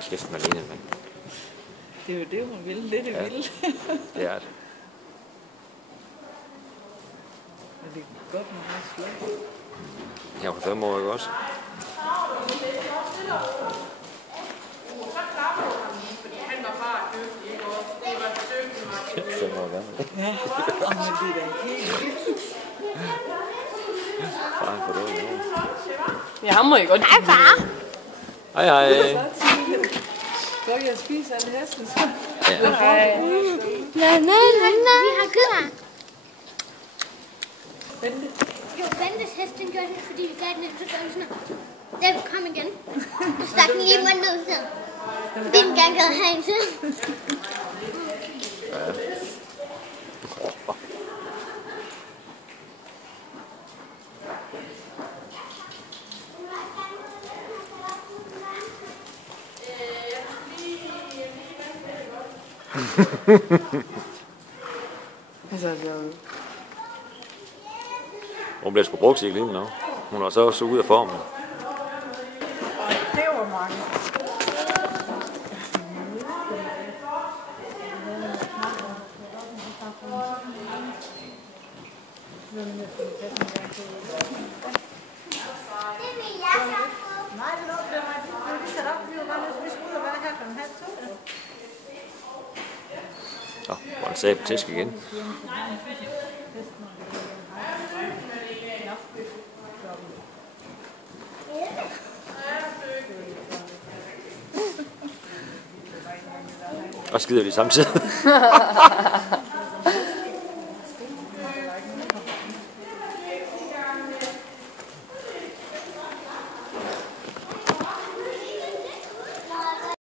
Kæft, Malene, mand. Det er jo det, hun vil. Det er det Ja. vilde. Det er det. Men det er godt, man har slået. Jeg var 5 år, ikke også? Han var bare dygtig, ikke også? Det var dygtig, 5 år gammel. Ja, og man bliver da helt vildt. Faren for det. Ja, ham må I godt. Hej, far. Hej, hej. Skal jeg spise alle hesten? Ja. Hej. Vi har kød. Bente. Jo, Bentes hest, den gjorde det, fordi vi gav den et så gør sådan. Den kom igen. Så stak den lige munden ud så. Fordi den gerne gad have en til. Altså, Hun bliver sgu brugt lige nu. Hun er så også ude af formen. det var mange. Nej, det lå for mig. Nu er de sat op, vi var bare nødt til at skulle ud og være her kl. 1:30. Nå, hvor en sag på tæsk igen. Og skider de samtidig.